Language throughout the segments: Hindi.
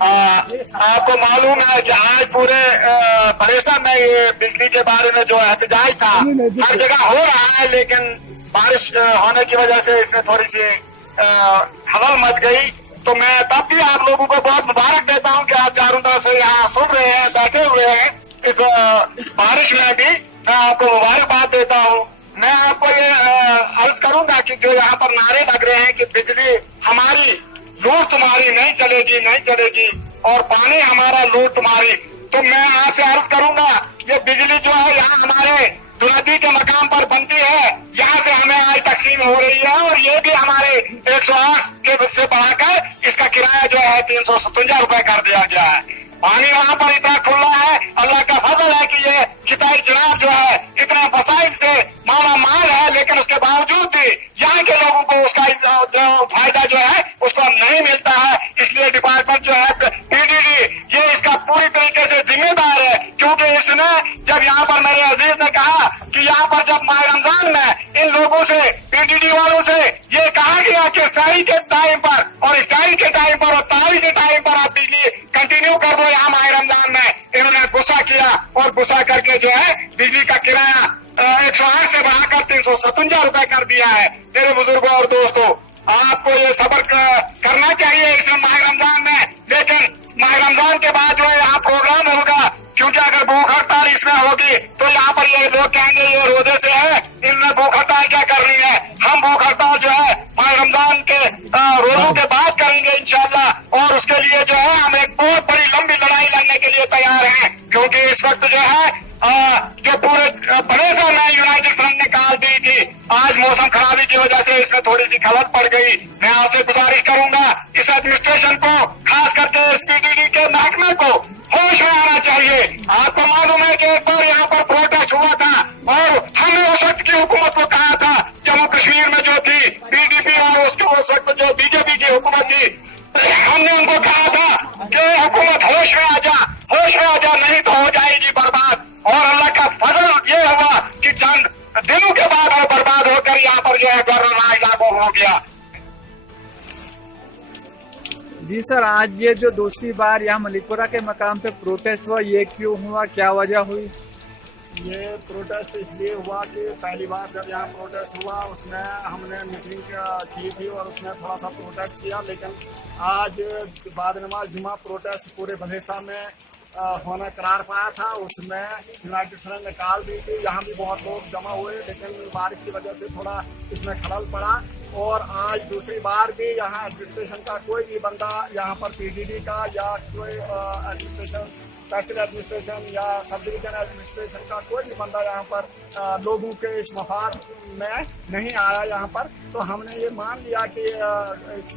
आपको मालूम है कि आज पूरे भलेसा में ये बिजली के बारे में जो एहतजाज था हर जगह हो रहा है, लेकिन बारिश होने की वजह से इसमें थोड़ी सी हलचल मच गई। तो मैं तब भी आप लोगों को बहुत मुबारक देता हूं कि आप चारों तरफ से यहाँ सुन रहे हैं, बैठे हुए हैं इस बारिश में भी। मैं आपको मुबारकबाद देता हूं। मैं आपको ये अर्ज करूंगा कि जो यहाँ पर नारे लग रहे हैं कि बिजली हमारी, लूट तुम्हारी, नहीं चलेगी नहीं चलेगी, और पानी हमारा, लूट तुम्हारी, तो मैं आपसे अर्ज करूंगा ये बिजली जो है यहाँ हमारे दुनदी के मकाम पर बनती है, यहाँ से हमें आज तकसीम हो रही है, और ये भी हमारे 108 के से बढ़ाकर इसका किराया जो है 357 रुपए कर दिया गया है। पानी वहाँ पर इतना खुला है, अल्लाह का फजल है कि ये किताई जनाब जो है इतना वसाइल से माला माल है, लेकिन उसके बावजूद भी यहाँ के लोगों को उसका जो फायदा जो है उसको नहीं मिलता है। इसलिए डिपार्टमेंट जो है पीडीडी ये इसका पूरी तरीके से जिम्मेदार है, क्योंकि इसने जब यहाँ पर मेरे अजीज ने कहा कि यहाँ पर जब माह रमजान में इन लोगों से, पीडीडी वालों से ये कहा गया कि सही के टाइम पर और इफ्तारी के टाइम पर और तारी के टाइम पर आप बिजली कंटिन्यू कर दो, यहाँ माह रमजान में इन्होंने गुस्सा किया और गुस्सा करके जो है बिजली का किराया 108 से बढ़ाकर 357 रुपए कर दिया है। मेरे बुजुर्गों और दोस्तों, आपको ये सब्र करना चाहिए इस माह रमजान में, लेकिन माह रमजान के बाद जो है यहाँ प्रोग्राम होगा, क्योंकि अगर भूख हड़ताल इसमें होगी तो यहाँ पर ये लोग कहेंगे ये रोजे से है, इनमें भूख हड़ताल क्या करनी है। हम भूख हड़ताल जो है माह रमजान के रोजों के बाद करेंगे इंशाल्लाह, और उसके लिए जो है हम एक बहुत बड़ी लंबी लड़ाई लड़ने के लिए तैयार हैं, क्योंकि इस वक्त जो है जो पूरे भलेसा में यूनाइटेड फ्रंट ने कॉल दी थी, आज मौसम खराबी की वजह से इसमें थोड़ी सी खलत पड़ गई। मैं आपसे गुजारिश करूंगा इस एडमिनिस्ट्रेशन को, खास करके इस पीडीडी के महकमे को होश में आना चाहिए। आपको मालूम है कि एक बार यहाँ पर प्रोटेस्ट हुआ था और हमने उस वक्त की हुकूमत को कहा था, जम्मू कश्मीर में जो थी पीडीपी और उसके उस वक्त जो बीजेपी की हुकूमत थी, हमने उनको कहा था कि हुकूमत होश में आ जा, होश में आ जा, नहीं तो हो जाएगी बर्बाद। और अल्लाह का फजल ये हुआ कि चंद दिनों के बाद वो बर्बाद होकर यहाँ पर जो है गवर्नर लागू हो गया। जी सर, आज ये जो दूसरी बार यहाँ मलिकपुरा के मकाम पे प्रोटेस्ट हुआ, ये क्यों हुआ, क्या वजह हुई? ये प्रोटेस्ट इसलिए हुआ कि पहली बार जब यहाँ प्रोटेस्ट हुआ उसमें हमने मीटिंग की थी और उसमें थोड़ा सा प्रोटेस्ट किया, लेकिन आज बाद नमाज जुमा प्रोटेस्ट पूरे भलेसा में होना करार पाया था। उसमें यूनाइटेड फ्रंट ने कॉल दी थी, यहाँ भी बहुत लोग जमा हुए, लेकिन बारिश की वजह से थोड़ा इसमें खलल पड़ा। और आज दूसरी बार भी यहाँ एडमिनिस्ट्रेशन का कोई भी बंदा यहाँ पर पीडीडी का या कोई एडमिनिस्ट्रेशन, तहसील एडमिनिस्ट्रेशन या सब डिवीजन एडमिनिस्ट्रेशन का कोई भी बंदा यहाँ पर लोगों के इस मफाद में नहीं आया यहाँ पर। तो हमने ये मान लिया कि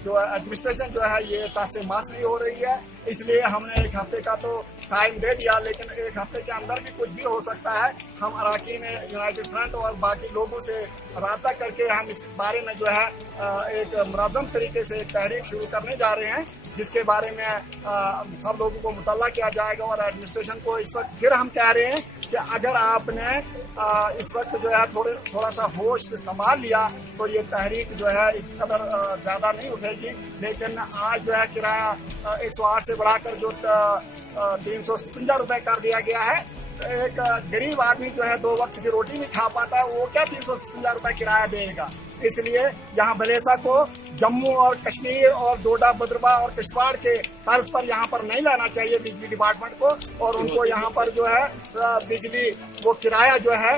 जो एडमिनिस्ट्रेशन जो है ये तहस मास नहीं हो रही है, इसलिए हमने एक हफ्ते का तो टाइम दे दिया, लेकिन एक हफ्ते के अंदर भी कुछ भी हो सकता है। हम अरकान यूनाइटेड फ्रंट और बाकी लोगों से रब्ता करके हम इस बारे में जो है एक मुनज़्ज़म तरीके से एक तहरीक शुरू करने जा रहे हैं, जिसके बारे में सब लोगों को मुतल्ला किया जाएगा। और एडमिनिस्ट्रेशन को इस वक्त फिर हम कह रहे हैं कि अगर आपने इस वक्त जो है थोड़ा सा होश से संभाल लिया तो ये तहरीक जो है इस कदर ज़्यादा नहीं उठेगी। लेकिन आज जो है किराया 108 से बढ़ाकर जो 357 रुपये कर दिया गया है, एक गरीब आदमी जो है 2 वक्त की रोटी नहीं खा पाता है, वो क्या 357 रुपये किराया देगा। इसलिए यहाँ भलेसा को जम्मू और कश्मीर और डोडा बद्रवा और किश्तवाड़ के तर्ज पर यहाँ पर नहीं लाना चाहिए बिजली डिपार्टमेंट को, और उनको यहाँ पर जो है बिजली वो किराया जो है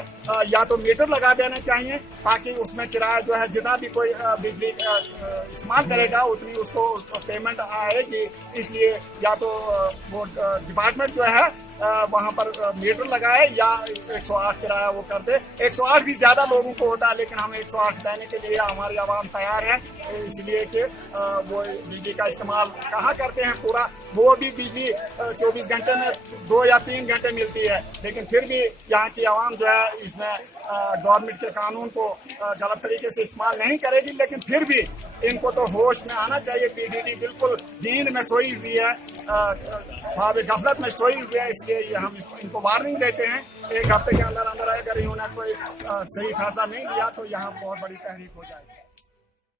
या तो मीटर लगा देने चाहिए, ताकि उसमें किराया जो है जितना भी कोई बिजली इस्तेमाल करेगा उतनी उसको पेमेंट आएगी। इसलिए या तो वो डिपार्टमेंट जो है वहाँ पर मीटर लगाए या 108 किराया वो कर दे। 108 भी ज़्यादा लोगों को होता है, लेकिन हम 108 देने के लिए हमारी आवाम तैयार है, इसलिए कि वो बिजली का इस्तेमाल कहाँ करते हैं पूरा, वो भी बिजली 24 घंटे में 2 या 3 घंटे मिलती है, लेकिन फिर भी यहाँ की आवाम जो है इसमें गवर्नमेंट के कानून को गलत तरीके से इस्तेमाल नहीं करेगी। लेकिन फिर भी इनको तो होश में आना चाहिए। पीडीडी बिल्कुल नींद में सोई हुई है, गफलत में सोई हुई है, इसलिए हम इनको वार्निंग देते हैं। एक हफ्ते के अंदर अंदर अगर इन्होंने कोई सही फैसला नहीं लिया तो यहाँ बहुत बड़ी तहरीक हो जाएगी।